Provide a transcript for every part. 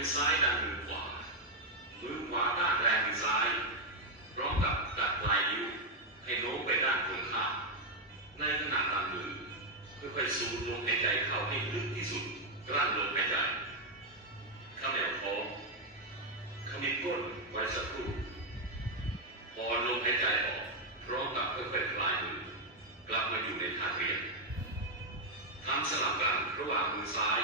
อซ้ายดันมือขวา มือขวาด้านแรงมือซ้ายพร้อมกับดัดปลายนิ้วให้โน้มไปด้านตรข้ามในขณะดันมือค่อยๆสูดลมหายใจเข้าให้ลึกที่สุดกลั้นลมหายใจข้าแมวท้องขมิบก้นไว้สักครู่พอลมหายใจออกพร้อมกับค่อยๆคลายมือกลับมาอยู่ในท่าเรียนทำสลับกันระหว่างมือซ้าย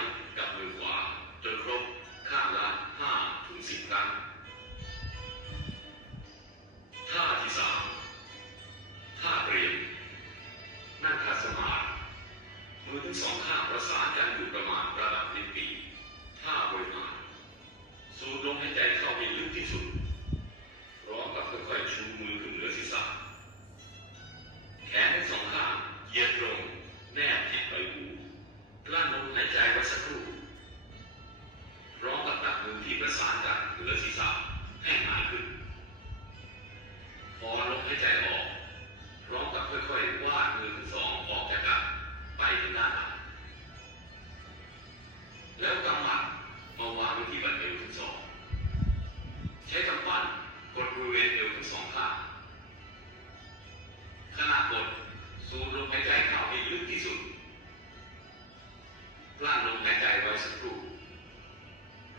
กลั้นลมหายใจไว้สักครู่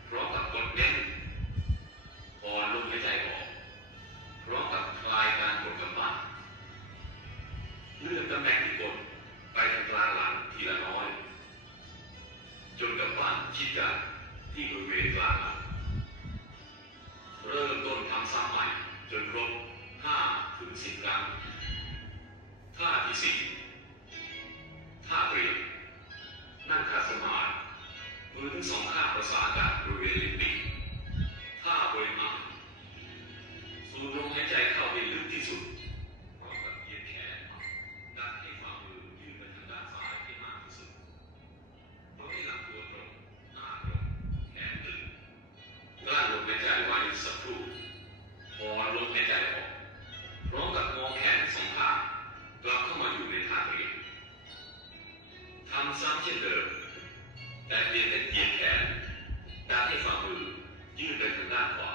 พร้อมกับกดเน้นพอลมหายใจออกพร้อมกับคลายการกดกำปั้นเลื่อนตำแหน่งที่กดไปทางกลางหลังทีละน้อย จนกำปั้นชิดกันที่บริเวณกลางหลังเริ่มต้นทำซ้ำใหม่จนครบ5ถึง10ครั้ง ใจไว้สักครู่พอลมหายใจออกพร้อมกับมองแขนสองข้างกลับเข้ามาอยู่ในท่าเรียนทำซ้ำเช่นเดิม แต่เปลี่ยนเป็นเหยียดแขนดันให้ฝ่ามือยื่นไปทางด้านขวา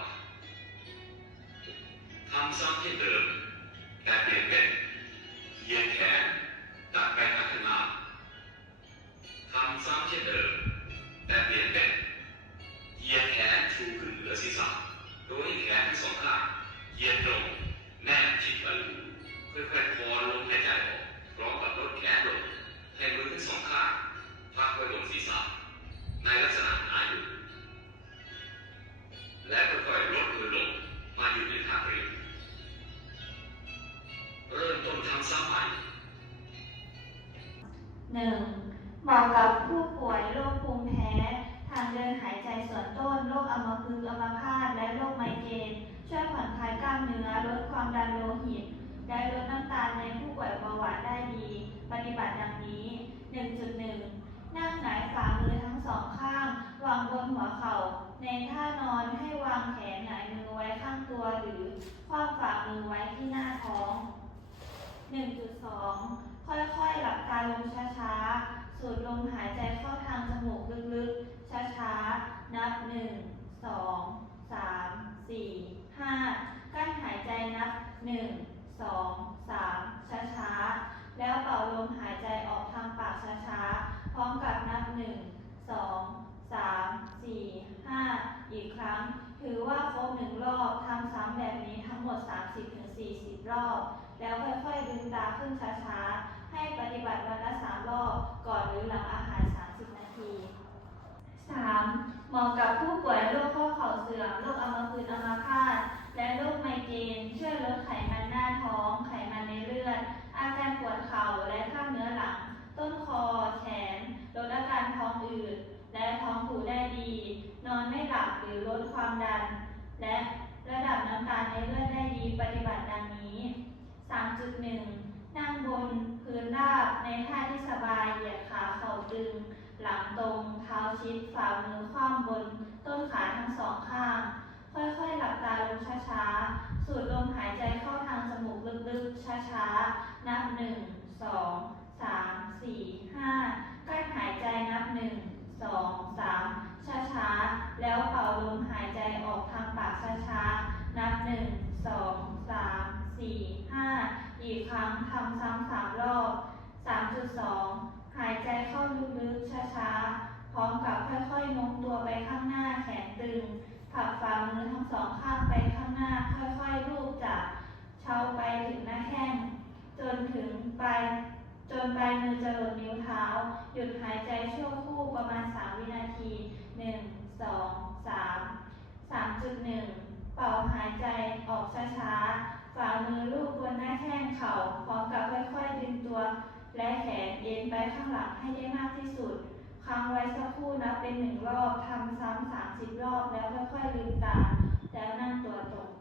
ทำซ้ำเช่นเดิม แต่เปลี่ยนเป็น เยียดตรงแนบชิดไปหูค่อยๆคอลมหายใจออกพร้อมกับลดแขนลงให้มือทั้งสองข้างพักไว้บนศีรษะในลักษณะหายอยู่ และค่อยๆลดมือลงมาอยู่ในท่าเรียนเริ่มต้นทำซ้ำใหม่หนึ่งเหมาะกับผู้ป่วยโรคภูมิแพ้ ทางเดินหายใจส่วนต้นโรคอัมพฤกษ์อัมพาตและโรคไมเกรน ช่วยผ่อนคลายกล้ามเนื้อลดความดันโลหิต และลดน้ำตาลในผู้ป่วยเบาหวานได้ดี ปฏิบัติดังนี้ 1.1 นั่งหงายฝ่ามือทั้งสองข้าง วางบนหัวเข่า ในท่านอนให้วางแขนหงายมือไว้ข้างตัวหรือคว่ำฝ่ามือไว้ที่หน้าท้อง 1.2 ค่อยๆ หลับตาลงช้าๆ สูดลมหายใจเข้าทางจมูกลึกๆ ช้าๆ นับ 1 2 3 4 5กั้นหายใจนับ 1 2 3 ช้าๆ แล้วเป่าลมหายใจออกทางปากช้าๆ พร้อมกับนับ 1 2 3 4 5 อีกครั้ง ถือว่าครบหนึ่งรอบทำซ้ำแบบนี้ทั้งหมด 30-40 รอบ แล้วค่อยๆลืมตาขึ้นช้าๆ ให้ปฏิบัติวันละสามรอบ ก่อนหรือหลังอาหาร 30 นาที 3. เหมาะกับผู้ป่วยโรคข้อเข่าเสื่อม โรคอัมพฤกษ์อัมพาต และโรคไมเกรน ช่วยลดไขมันหน้าท้อง ไขมันในเลือด อาการปวดเข่าและกล้ามเนื้อหลัง ต้นคอ แขน ลดอาการท้องอืด และท้องผูกได้ดี นอนไม่หลับหรือลดความดัน และระดับน้ำตาลในเลือดได้ดีปฏิบัติดังนี้ 3.1 นั่งบนพื้นราบในท่าที่สบายเหยียดขาเข่าตึง หลังตรง เท้าชิด ฝ่ามือคว่ำบน ต้นขาทั้งสองข้าง ค่อยๆ หลับตาลงช้าๆ สูดลมหายใจเข้าทางจมูกลึกๆ ช้าๆ นับหนึ่งสองสามสี่ห้ากั้นหายใจนับหนึ่งสองสามช้าช้าแล้วเป่าลมหายใจออกทางปากช้าช้านับหนึ่งสองสามสี่ห้าอีกครั้งทำซ้ำสามรอบสามจุดสองหายใจเข้าลึกๆช้าช้าพร้อมกับค่อยๆโน้มตัวไปข้างหน้าแขนตึงผักฝ่ามือทั้งสองข้างไปข้างหน้า ค่อยๆลูบจากเชาไปถึงหน้าแข้ง จนถึงปลายจนปลายมือจะหลดนิ้วเท้า หยุดหายใจชั่วครู่ประมาณ 3 วินาที 1 2 3 3.1 เป่าหายใจออกช้าๆ ฝ่ามือลูบบนหน้าแข้งเข่าพร้อมกับค่อยๆ ดึงตัว และแขนเอ็นไปข้างหลังให้ได้มากที่สุด ค้างไว้สักครู่นับเป็นหนึ่งรอบทำซ้ำสามสิบรอบแล้วค่อยๆลืมตา แล้วนั่งตัวตรง